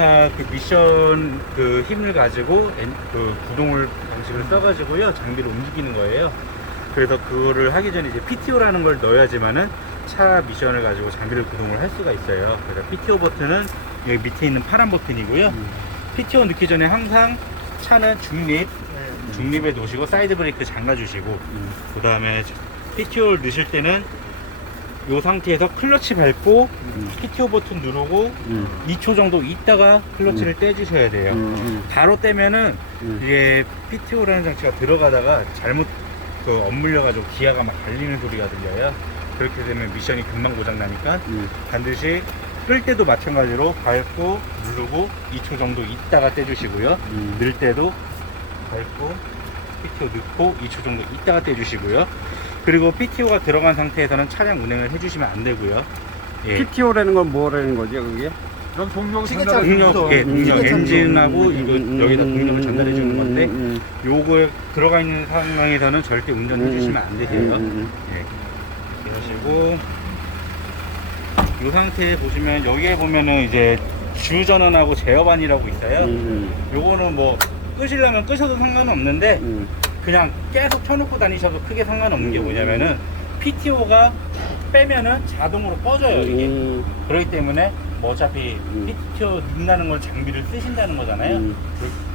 자동차 그 미션 그 힘을 가지고 엔- 그 구동을 방식을 써가지고요 장비를 움직이는 거예요. 그래서 그거를 하기 전에 이제 PTO라는 걸 넣어야지만은 차 미션을 가지고 장비를 구동을 할 수가 있어요. 그래서 PTO 버튼은 여기 밑에 있는 파란 버튼이고요. PTO 넣기 전에 항상 차는 중립, 중립에 놓으시고 사이드 브레이크 잠가 주시고 그 다음에 PTO를 넣으실 때는 이 상태에서 클러치 밟고 PTO 버튼 누르고 2초 정도 있다가 클러치를 떼주셔야 돼요. 바로 떼면은 이게 PTO라는 장치가 들어가다가 잘못 그 엇물려가지고 기아가 막 갈리는 소리가 들려요. 그렇게 되면 미션이 금방 고장 나니까 반드시 끌 때도 마찬가지로 밟고 누르고 2초 정도 있다가 떼주시고요. 넣을 때도 밟고 PTO 넣고 2초 정도 있다가 떼주시고요. 그리고 PTO가 들어간 상태에서는 차량 운행을 해주시면 안 되고요. 예. PTO라는 건 뭐라는 거죠, 그게? 그럼 동력 시계차 전달 동력, 예, 동력 엔진하고 이거 음, 여기다 음, 동력을 음, 전달해 주는 음, 건데 음, 요거에 들어가 있는 상황에서는 절대 운전해 음, 주시면 안 음, 되세요. 음, 예. 이러시고 이 상태에 보시면 여기에 보면은 이제 주 전원하고 제어반이라고 있어요. 음, 요거는 뭐 끄시려면 끄셔도 상관없는데 음, 그냥 계속 켜놓고 다니셔도 크게 상관없는 게 음. 뭐냐면은 PTO가 빼면은 자동으로 꺼져요 이게. 음, 그렇기 때문에 뭐 어차피 음. PTO 넣는다는 걸 장비를 쓰신다는 거잖아요. 음.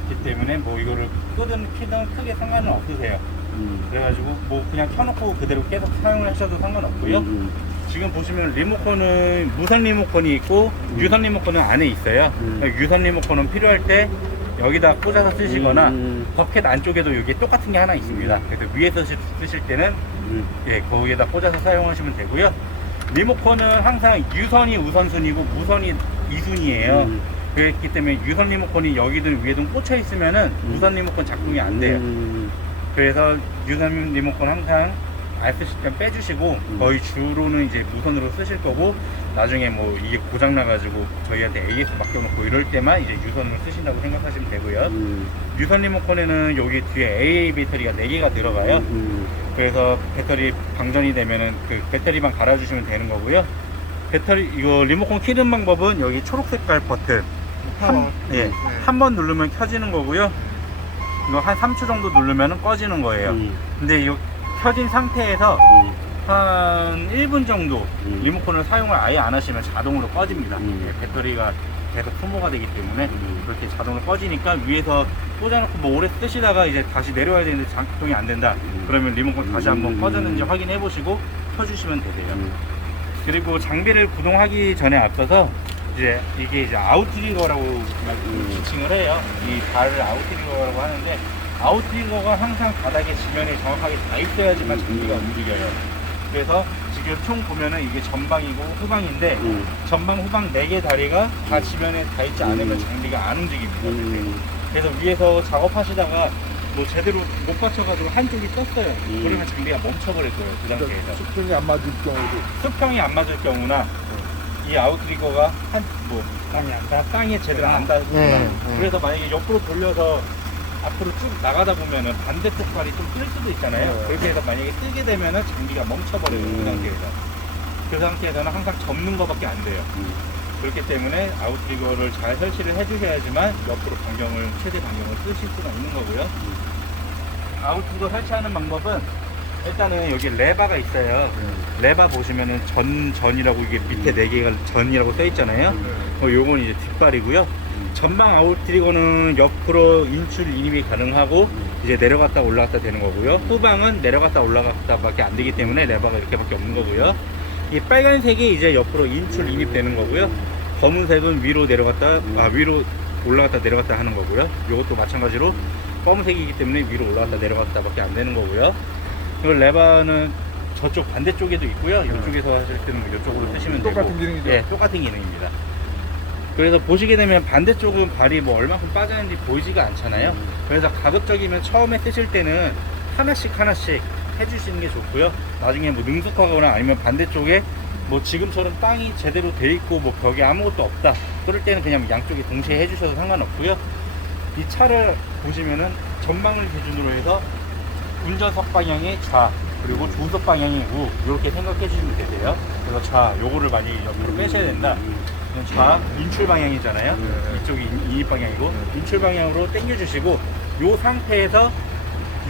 그렇기 때문에 뭐 이거를 끄든 키든 크게 상관은 없으세요. 음, 그래가지고 뭐 그냥 켜놓고 그대로 계속 사용을 하셔도 상관없고요. 음, 지금 보시면 리모컨은 무선 리모컨이 있고 음. 유선 리모컨은 안에 있어요. 음. 유선 리모컨은 필요할 때 여기다 꽂아서 쓰시거나 음, 버켓 안쪽에도 이게 똑같은 게 하나 있습니다. 그래서 위에서 쓰- 쓰실 때는 음, 예, 거기에다 꽂아서 사용하시면 되고요. 리모컨은 항상 유선이 우선순위고 무선이 이순위예요. 음. 그렇기 때문에 유선 리모컨이 여기든 위에든 꽂혀 있으면은 무선 리모컨 작동이 안 돼요. 음, 그래서 유선 리모컨 항상 안 쓰실 땐 빼주시고 음. 거의 주로는 이제 무선으로 쓰실 거고 나중에 뭐 이게 고장 나가지고 저희한테 AS 맡겨놓고 이럴 때만 이제 유선으로 쓰신다고 생각하시면 되고요. 음, 유선 리모컨에는 여기 뒤에 AA 배터리가 4개가 들어가요. 음, 그래서 배터리 방전이 되면은 그 배터리만 갈아주시면 되는 거고요. 배터리 이거 리모컨 키는 방법은 여기 초록 색깔 버튼 한, 예, 한 번 누르면 켜지는 거고요. 이거 한 3초 정도 누르면 꺼지는 거예요. 음, 근데 이 켜진 상태에서 음, 한 1분 정도 음. 리모컨을 사용을 아예 안 하시면 자동으로 꺼집니다. 음. 예, 배터리가 계속 소모가 되기 때문에 음. 그렇게 자동으로 꺼지니까 위에서 꽂아놓고 뭐 오래 쓰시다가 이제 다시 내려와야 되는데 작동이 안 된다. 음. 그러면 리모컨 다시 한번 음. 꺼졌는지 확인해 보시고 켜주시면 되세요. 음. 그리고 장비를 구동하기 전에 앞서서 이제 이게 이제 아웃트리거라고 지칭을 해요. 이 발을 아웃트리거라고 하는데 아웃트리거가 항상 바닥에 지면에 정확하게 닿 있어야지만 장비가 움직여요. 그래서 지금 총 보면은 이게 전방이고 후방인데 음. 전방 후방 네 개 다리가 다 지면에 닿지 않으면 장비가 안 움직입니다. 음. 그래서 위에서 작업하시다가 뭐 제대로 못 받쳐가지고 한쪽이 떴어요. 음. 그러면 장비가 멈춰버릴 거예요. 그 상태에서. 수평이 안 맞을 경우도 수평이 안 맞을 경우나 이 아웃트리거가 한뭐 땅이 안 닿, 땅에 제대로 안 닿거나 네, 네. 그래서 만약에 옆으로 돌려서 앞으로 쭉 나가다 보면은 반대쪽 발이 좀 뜰 수도 있잖아요. 네. 그렇게 해서 만약에 뜨게 되면은 장비가 멈춰버려요. 그 음. 상태에서. 그 상태에서는 항상 접는 것밖에 안 돼요. 음. 그렇기 때문에 아웃트리거를 잘 설치를 해주셔야지만 옆으로 반경을 최대 반경을 쓰실 수가 있는 거고요. 아웃트리거 설치하는 방법은 일단은 여기 레바가 있어요. 레바 보시면은 전 전이라고 이게 밑에 네 개가 전이라고 써 있잖아요. 어, 요건 이제 뒷발이고요. 전방 아웃트리거는 옆으로 인출 인입이 가능하고 이제 내려갔다 올라갔다 되는 거고요. 후방은 내려갔다 올라갔다밖에 안 되기 때문에 레바가 이렇게밖에 없는 거고요. 이 빨간색이 이제 옆으로 인출 인입 되는 거고요. 검은색은 위로 내려갔다 아 위로 올라갔다 내려갔다 하는 거고요. 이것도 마찬가지로 검은색이기 때문에 위로 올라갔다 내려갔다밖에 안 되는 거고요. 이 레바는 저쪽 반대쪽에도 있고요. 이쪽에서 하실 때는 뭐 이쪽으로 쓰시면 되고 똑같은 기능이죠? 네, 똑같은 기능입니다. 그래서 보시게 되면 반대쪽은 발이 뭐 얼마큼 빠졌는지 보이지가 않잖아요. 그래서 가급적이면 처음에 쓰실 때는 하나씩 하나씩 해주시는 게 좋고요. 나중에 뭐 능숙하거나 아니면 반대쪽에 뭐 지금처럼 땅이 제대로 돼 있고 뭐 벽에 아무것도 없다. 그럴 때는 그냥 양쪽에 동시에 해주셔도 상관없고요. 이 차를 보시면은 전방을 기준으로 해서 운전석 방향이 좌 그리고 조수석 방향이 우 이렇게 생각해 주시면 되세요. 그래서 좌 요거를 많이 옆으로 빼셔야 된다. 좌 인출 방향이잖아요. 네. 이쪽이 인- 인입 방향이고 인출 방향으로 당겨주시고 이 상태에서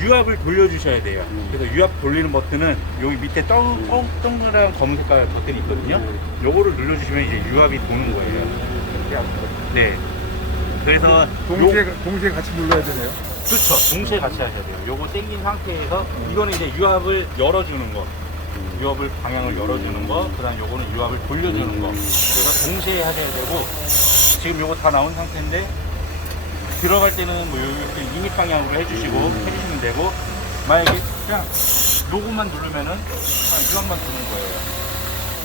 유압을 돌려주셔야 돼요. 그래서 유압 돌리는 버튼은 여기 밑에 동, 동, 동그란 검은 색깔 버튼이 있거든요. 요거를 눌러주시면 이제 유압이 도는 거예요. 네. 그래서 동시에 요- 동시에 같이 눌러야 되네요. 그렇죠. 동시에 같이 하셔야 돼요. 요거 당긴 상태에서 이거는 이제 유압을 열어주는 거. 유압을 방향을 열어주는 거. 그다음 요거는 유압을 돌려주는 거. 그래서 동시에 하셔야 되고 지금 요거 다 나온 상태인데 들어갈 때는 뭐 이렇게 인입 방향으로 해주시고 해주시면 되고 만약에 그냥 요것만 누르면은 그냥 유압만 두는 거예요.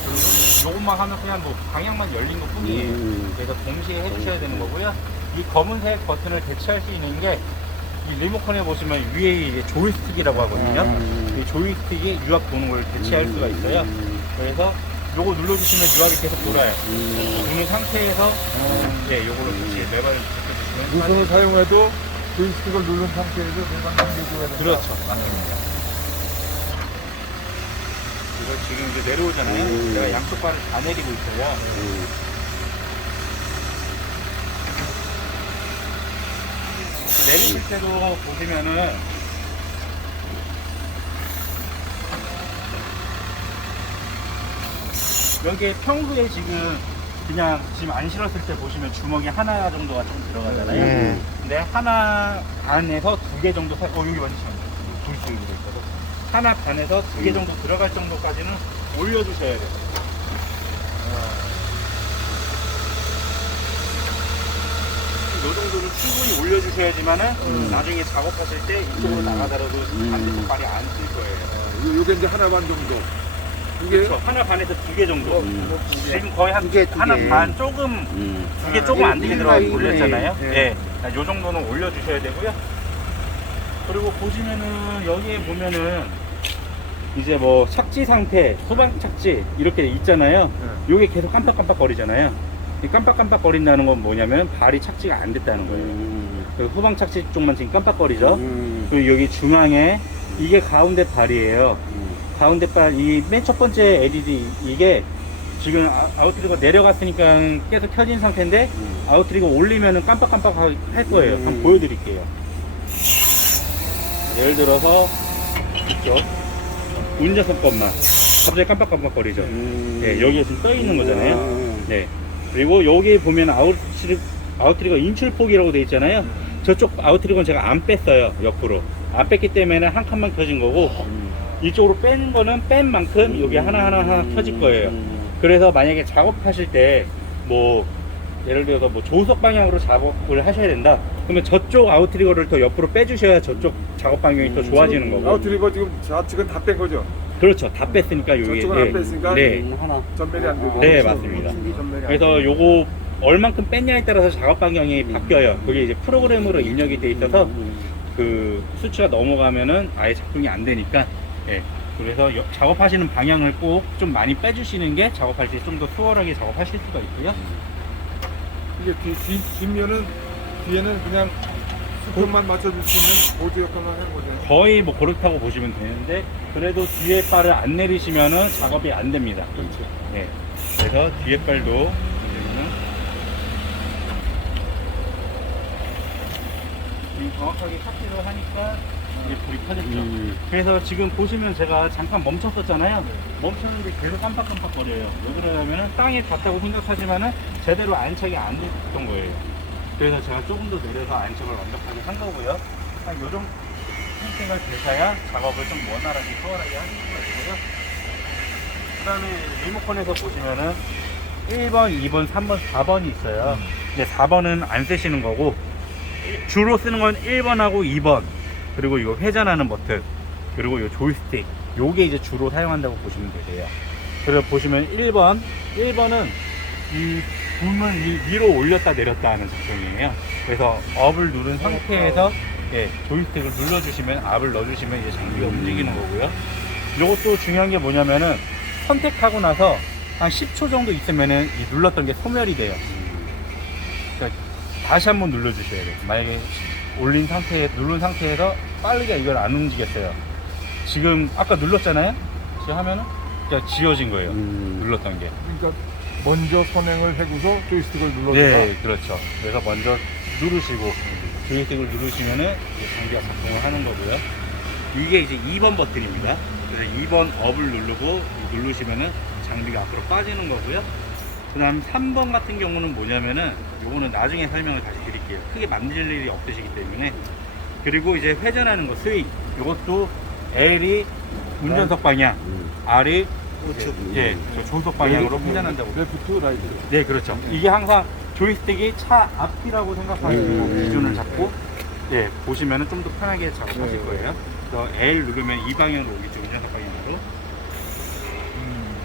그리고 요것만 하면 그냥 뭐 방향만 열린 것 뿐이에요. 음. 그래서 동시에 해주셔야 되는 거고요. 이 검은색 버튼을 대체할 수 있는 게 이 리모컨에 보시면 위에 이제 조이스틱이라고 하거든요. 음. 이 조이스틱이 유압 도는 걸 대체할 수가 있어요. 그래서 요거 눌러주시면 유압이 계속 돌아요. 음. 도는 상태에서 네, 요거를 같이 레버를 붙여주시면 무선을 사용해도 조이스틱을 누른 상태에서 내가 당겨줘야 된다. 그렇죠. 맞습니다. 이거 지금 이제 내려오잖아요. 음. 제가 양쪽 발을 다 내리고 있어요. 내리실 때도 보시면은 여기에 평소에 지금 그냥 지금 안 실었을 때 보시면 주먹이 하나 정도가 좀 들어가잖아요. 음. 근데 하나 반에서 두 개 정도 사, 어 여기 완전 불수익으로 있어서 하나 반에서 두 개 정도 들어갈 정도까지는 올려주셔야 돼요. 이 정도를 충분히 올려주셔야지만은 나중에 작업하실 때 이쪽으로 음. 나가더라도 음. 반대쪽 발이 안 쓸 거예요. 요- 요게 이제 하나 반 정도. 이게 그렇죠. 하나 반에서 두 개 정도. 음. 지금 거의 한 두 개, 두 하나 개. 반 조금 음. 두 개 아, 조금 안 일- 되게 일과 들어가 일의, 올렸잖아요. 예. 예. 요 정도는 올려주셔야 되고요. 그리고 보시면은 여기에 보면은 이제 뭐 착지 상태, 소방 착지 이렇게 있잖아요. 네. 요게 계속 깜빡깜빡 거리잖아요. 이 깜빡깜빡 거린다는 건 뭐냐면 발이 착지가 안 됐다는 거예요. 음. 그 후방 착지 쪽만 지금 깜빡거리죠. 음. 그리고 여기 중앙에 이게 가운데 발이에요. 가운데 발 이 맨 첫 번째 LED 이게 지금 아- 아웃트리거 내려갔으니까 계속 켜진 상태인데 음. 아웃트리거 올리면은 깜빡깜빡 하- 할 거예요. 음. 한번 보여드릴게요. 예를 들어서 이쪽 운전석 것만 갑자기 깜빡깜빡거리죠. 음. 네, 여기에 지금 떠 있는 거잖아요. 음. 네. 그리고 여기 보면 아웃트리, 아웃트리거 인출폭이라고 돼 있잖아요. 저쪽 아웃트리거는 제가 안 뺐어요. 옆으로. 안 뺐기 때문에 한 칸만 켜진 거고 음. 이쪽으로 뺀 거는 뺀 만큼 여기 하나하나 하나 켜질 거예요. 그래서 만약에 작업하실 때 뭐 예를 들어서 뭐 조수석 방향으로 작업을 하셔야 된다. 그러면 저쪽 아웃트리거를 더 옆으로 빼주셔야 저쪽 작업 방향이 더 좋아지는 거고. 아웃트리거 지금 좌측은 다 뺀 거죠. 그렇죠. 다 뺐으니까 여기. 저쪽은 안 뺐으니까 네. 음, 하나. 전멸이 안 되고. 네, 맞습니다. 전멸이 안 그래서 요거 얼만큼 뺐냐에 따라서 작업 방향이 음. 바뀌어요. 그게 이제 프로그램으로 입력이 돼 있어서 음. 그 수치가 넘어가면은 아예 작동이 안 되니까 예. 그래서 여- 작업하시는 방향을 꼭 좀 많이 빼주시는 게 작업할 때 좀 더 수월하게 작업하실 수가 있고요. 이게 뒤, 뒤, 뒷면은 뒤에는 그냥 수평만 맞춰줄 수 있는 보조 역할만 하는 거죠. 거의 뭐 그렇다고 보시면 되는데 그래도 뒤에 발을 안 내리시면은 작업이 안 됩니다. 그렇죠. 예. 그래서 뒤에 발도 지금 정확하게 카티로 하니까 이게 불이 켜졌죠. 음. 그래서 지금 보시면 제가 잠깐 멈췄었잖아요. 멈췄는데 계속 깜빡깜빡 거려요. 왜 그러냐면은 땅에 닿다고 생각하지만은 제대로 안착이 안 됐던 거예요. 그래서 제가 조금 더 내려서 안착을 완벽하게 한 거고요. 한요 정도 상태가 되셔야 작업을 좀 원활하게 수월하게 하실 수가 있고요. 그 다음에 리모컨에서 보시면은 1번, 2번, 3번, 4번이 있어요. 이제 4번은 안 쓰시는 거고, 주로 쓰는 건 1번하고 2번, 그리고 이거 회전하는 버튼, 그리고 이 조이스틱, 요게 이제 주로 사용한다고 보시면 되세요. 그래서 보시면 1번, 1번은 이 붐을 위- 위로 올렸다 내렸다 하는 작동이에요. 그래서 업을 누른 상태에서 예, 조이스틱을 눌러주시면 압을 넣어주시면 이제 장비가 움직이는 거고요. 이것도 중요한 게 뭐냐면은 선택하고 나서 한 10초 정도 있으면은 이 눌렀던 게 소멸이 돼요. 그러니까 다시 한번 눌러주셔야 돼요. 만약에 올린 상태에 누른 상태에서 빠르게 이걸 안 움직였어요. 지금 아까 눌렀잖아요. 지금 하면은 그냥 지워진 거예요. 음. 눌렀던 게. 그러니까 먼저 선행을 해고서 조이스틱을 눌러주라. 네, 그렇죠. 그래서 먼저 누르시고 조이스틱을 누르시면은 이제 장비가 작동을 하는 거고요. 이게 이제 2번 버튼입니다. 그래서 2번 업을 누르고 누르시면은 장비가 앞으로 빠지는 거고요. 그 다음 3번 같은 경우는 뭐냐면은 요거는 나중에 설명을 다시 드릴게요. 크게 만질 일이 없으시기 때문에 그리고 이제 회전하는 거 스윙 요것도 L이 운전석 방향, R이 우측. 예, 저 조수석 방향으로 회전한다고 레프트 라이트. 네, 그렇죠. 이게 항상 조이스틱이 차 앞이라고 생각하시고 음. 기준을 잡고 예, 보시면은 좀더 편하게 작업하실 네. 거예요. 그래서 L 누르면 이 방향으로 오겠죠, 운전석 방향으로. 음.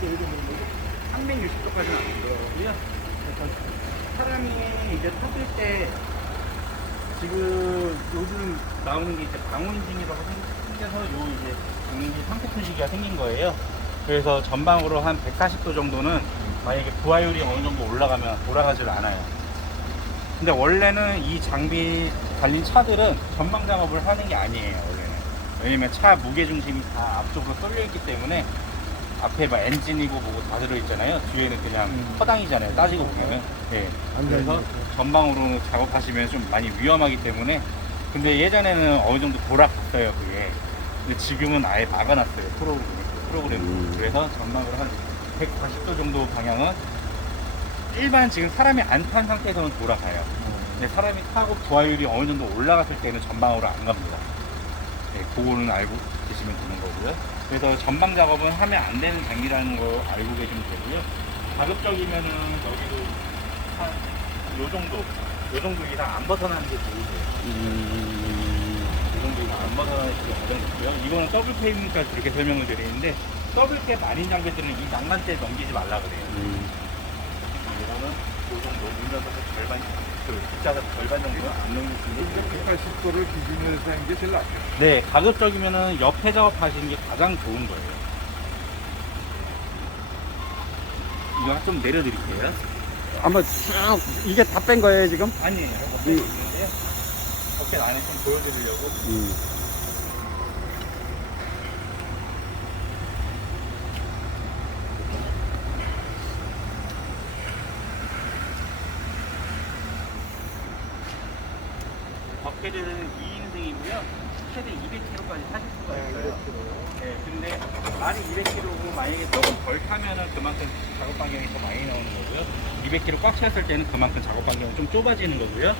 그리고 360도까지는 안 들어가고요. 사람이 이제 탔을 때 지금 요즘 나오는 게 이제 방호인진이라고 생- 생겨서 요 이제 방인지 상태 표시기가 생긴 거예요. 그래서 전방으로 한 140도 정도는 만약에 부하율이 어느 정도 올라가면 돌아가질 않아요. 근데 원래는 이 장비 달린 차들은 전방 작업을 하는 게 아니에요, 원래는. 왜냐면 차 무게 중심이 다 앞쪽으로 쏠려 있기 때문에 앞에 막 엔진이고 뭐고 다 들어있잖아요. 뒤에는 그냥 음. 허당이잖아요. 따지고 보면은. 예. 그래서 전방으로 작업하시면 좀 많이 위험하기 때문에 근데 예전에는 어느 정도 돌아갔어요 그게 근데 지금은 아예 막아놨어요 프로그램 프로그램 음. 그래서 전방으로 한 140도 정도 방향은 일반 지금 사람이 안 탄 상태에서는 돌아가요 근데 사람이 타고 부하율이 어느 정도 올라갔을 때는 전방으로 안 갑니다 네, 그거는 알고 계시면 되는 거고요 그래서 전방 작업은 하면 안 되는 장비라는 거 알고 계시면 되고요 가급적이면은 여기도 한요 정도, 요 정도 이상 안 벗어나는 게 좋으세요. 음. 요 정도 이상 안 벗어나는 게 가장 좋고요. 이거는 더블 페이니까 그렇게 설명을 드리는데 더블 캡 아닌 장비들은 이 난간대 넘기지 말라 그래요. 음. 이거는 요 정도 운전석의 절반, 그 뒷좌석 절반 정도 안 넘길 수 있는 180도를 기준으로 해서 하는 게 제일 낫죠. 네, 가급적이면은 옆에 작업하시는 게 가장 좋은 거예요. 이거 좀 내려드릴게요. 한번 쭉 이게 다 뺀 거예요 지금? 아니에요. 어깨 있는데요. 어깨 안에 좀 보여드리려고. 음. 버켓은 2인승이고요. 최대 200km까지 타실 수가 있어요. 네, 근데 말이 200km고 만약에 조금 덜 타면은 그만큼 작업 반경이 더 많이 나오는 거고요. 200km 꽉 찼을 때는 그만큼 작업 반경이 좀 좁아지는 거고요.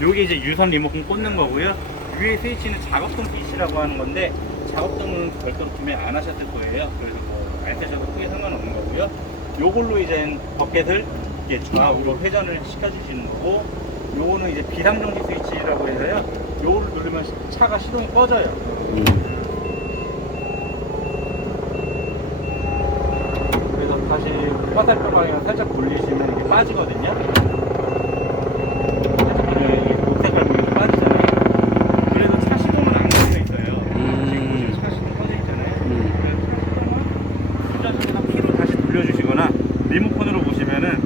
요게 이제 유선 리모컨 꽂는 거고요. 위에 스위치는 작업등 빛이라고 하는 건데 작업등은 별도로 구매 안 하셨을 거예요. 그래서 뭐안 쓰셔도 크게 상관없는 거고요. 요걸로 이제 버켓을 이제 좌우로 회전을 시켜주시는 거고 요거는 이제 비상정지 스위치 라고 해서요. 요거를 누르면 시- 차가 시동이 꺼져요. 음. 그래서 다시 화살표 방향을 살짝 돌리시면 이게 빠지거든요. 음. 음. 리모컨으로 보시면은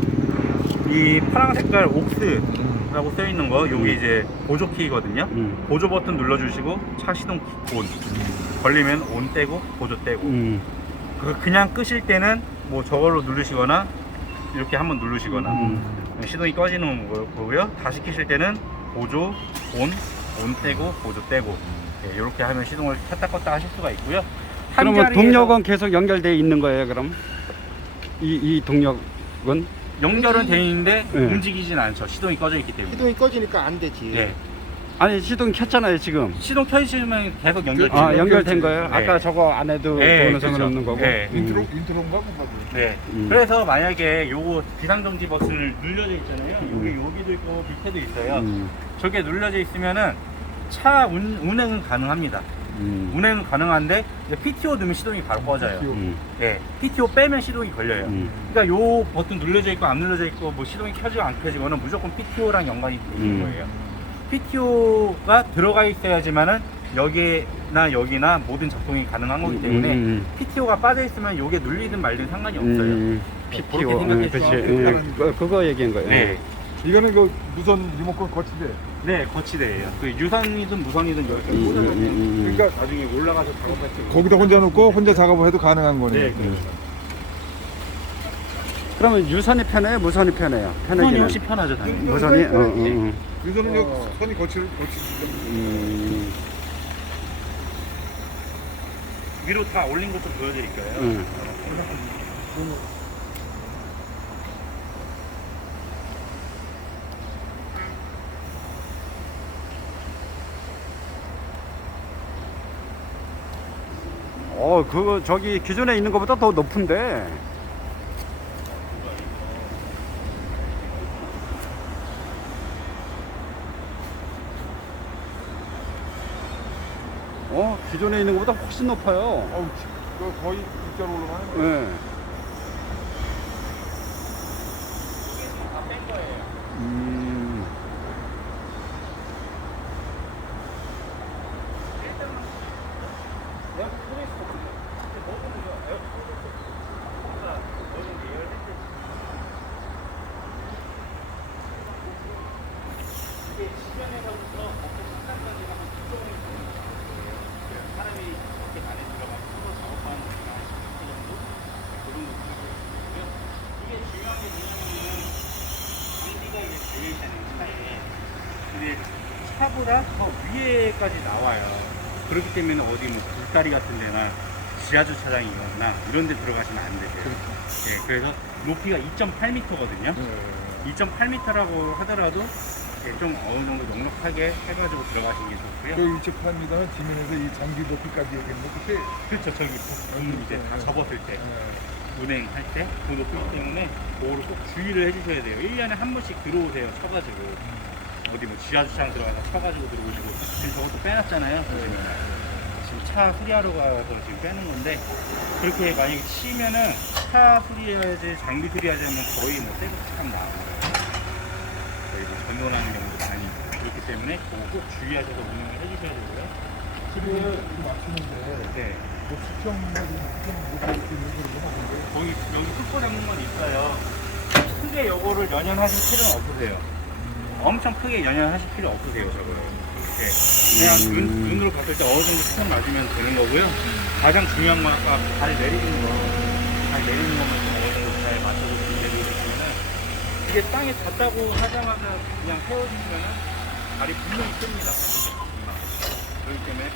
이 파란 색깔 옥스 라고 써 있는 거, 요게 이제 보조 키거든요. 음. 보조 버튼 눌러주시고 차 시동 키 온. 걸리면 온 떼고 보조 떼고. 음. 그 그냥 끄실 때는 뭐 저걸로 누르시거나 이렇게 한번 누르시거나 음. 시동이 꺼지는 거- 거고요. 다시 켜실 때는 보조 온, 온 떼고 보조 떼고 이렇게 하면 시동을 켰다 껐다 하실 수가 있고요. 한 그러면 동력은 계속 연결돼 있는 거예요 그럼? 이, 이 동력은? 연결은 돼 있는데 네. 움직이진 않죠. 시동이 꺼져 있기 때문에. 시동이 꺼지니까 안 되지. 네. 아니 시동 켰잖아요 지금 시동 켜지시면 계속 연결. 아 연결된 거예요? 네. 아까 저거 안 해도 네, 그거는 그렇죠. 상관없는 거고 네. 음. 인트로, 인트로인가 뭔가 네. 음. 그래서 만약에 요거 비상정지 버튼을 눌려져 있잖아요. 여기 음. 여기도 있고 밑에도 있어요. 음. 저게 눌려져 있으면은 차 운, 운행은 가능합니다. 음. 운행은 가능한데 이제 PTO 넣으면 시동이 바로 꺼져요. 음. 예, PTO 빼면 시동이 걸려요. 음. 그러니까 요 버튼 눌려져 있고 안 눌려져 있고 뭐 시동이 켜지고 안 켜지고는 무조건 PTO랑 연관이 돼 있는 음. 거예요. PTO가 들어가 있어야지만은 여기나 여기나 모든 작동이 가능한 거기 때문에 음. PTO가 빠져 있으면 요게 눌리든 말든 상관이 없어요. 음. 네, PTO 음, 주시면 음. 그, 그거 얘기한 거예요 네. 이거는 그 무선 리모컨 거치대. 네, 거치대예요. 그 유선이든 무선이든 여기 음, 음, 음, 음. 그러니까 나중에 올라가서 작업할 때 거기다 혼자 놓고 혼자 작업을 해도 가능한 거네. 네, 그렇죠. 그러면 유선이 편해요? 무선이 편해요? 무선이 편하기는. 훨씬 편하죠, 당연히. 무선이? 어, 어, 어. 이거는 여기 선이 거치 거치. 음, 위로 다 올린 것좀 보여드릴까요? 음. 어, 그거 저기 기존에 있는 것보다 더 높은데. 어, 기존에 있는 것보다 훨씬 높아요. 어우, 그 거의 일자로 올라가는 거야. 네. 음. 사람이 이렇게 안에 들어가서 서로 작업하는 거나 10분 정도 그런 느낌이고요. 이게 중요한 게 뭐냐면은 장비가 이제 달려 있다는 차에 근데 차보다 더 위에까지 나와요. 그렇기 때문에 어디 뭐 불다리 같은 데나 지하 주차장이거나 이런 데 들어가시면 안 되세요. 예, 그래서 높이가 2.8m거든요. 2.8m라고 하더라도 예, 좀 어느 정도 넉넉하게 해가지고 들어가시는 게 좋고요. 저 일찍 합니다는 지면에서 이 장비 높이까지 얘기했는데 그때 그렇죠. 저기 돈 이제 다 접었을 때, 운행할 때, 그 높이기 때문에 그거를 꼭 주의를 해주셔야 돼요. 1년에 한 번씩 들어오세요. 쳐가지고. 어디 뭐 지하주차장 들어가서 쳐가지고 들어오시고. 지금 저것도 빼놨잖아요. 지금. 지금 차 수리하러 가서 지금 빼는 건데, 그렇게 만약에 치면은 차 수리해야지, 장비 수리하지 하면 거의 뭐 새벽차가 나와요. 거의 뭐 전원하는 경우도 많이 있고. 그렇기 때문에 그거 꼭 주의하셔서 운행을 해주셔야 되고요. 지금 맞추는데 네. 뭐 수평 수평. 거기 여기 흙고 잡는 건 있어요. 크게 요거를 연연하실 필요는 없으세요. 엄청 크게 연연하실 필요 없으세요, 저거를. 이렇게 그냥 음. 눈, 눈으로 봤을 때 어느 정도 수평 맞으면 되는 거고요. 가장 중요한 건 아까 발 내리는 거, 발 내리는 것만 좀 어느 정도 잘 맞춰서 내리시면은 이게 땅에 닿다고 하자마자 그냥 세워주시면은 발이 분명히 뜹니다. 그렇기 때문에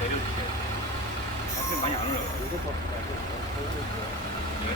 내려주세요. 앞에 많이 안 올라가요. 네.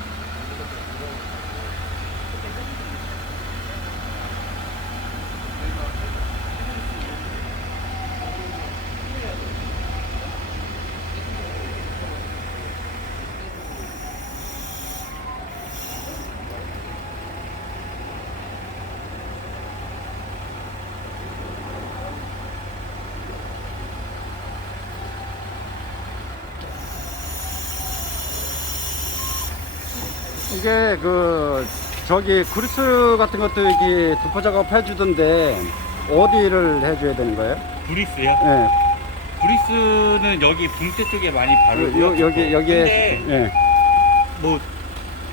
이게 그 저기 그리스 같은 것도 이게 도포 작업 해 주던데 어디를 해줘야 되는 거예요? 브리스요? 예. 브리스는 여기 붕대 쪽에 많이 요, 바르고요. 요, 여기 여기에 근데 예. 뭐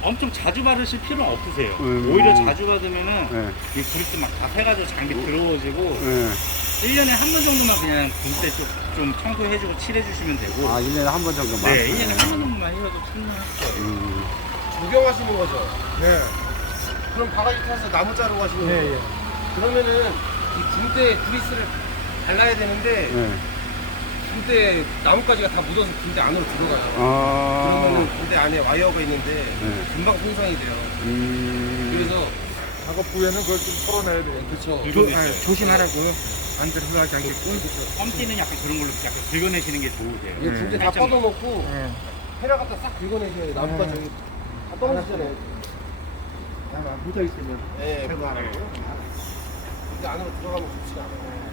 엄청 자주 바르실 필요는 없으세요. 음. 오히려 자주 받으면은 예. 이 브리스 막 다 해가지고 장비 더러워지고 예. 1년에 한 번 정도만 그냥 붕대 쪽 좀 청소해주고 칠해주시면 되고 아, 1년에 한 번 정도만. 네, 1년에 한 번 정도만 해도 충분하실 거예요. 음. 구경하시는 거죠. 네. 그럼 바가지 타서 나무 자르고 가시는 예, 거예요. 예. 그러면은 이 군대 브리스를 발라야 되는데 예. 군대 나뭇가지가 다 묻어서 군대 안으로 들어가요. 아. 그러면은 군대 안에 와이어가 있는데 네. 금방 손상이 돼요. 음. 그래서 작업 후에는 그걸 좀 털어내야 돼. 그렇죠. 긁어내세요. 네. 조심하라고. 반대로 흘러가지 않게끔. 펌티는 약간 그런 걸로 약간 긁어내시는 게 좋으세요. 이게 군대 다 살짝 뻗어놓고 예. 헤라 갖다 싹 긁어내셔야 돼요. 나뭇가지 저기 다 떨어지잖아요. 묻어 있으면. 네, 그거 하라고. 군대 안으로 들어가면 좋지 않아요.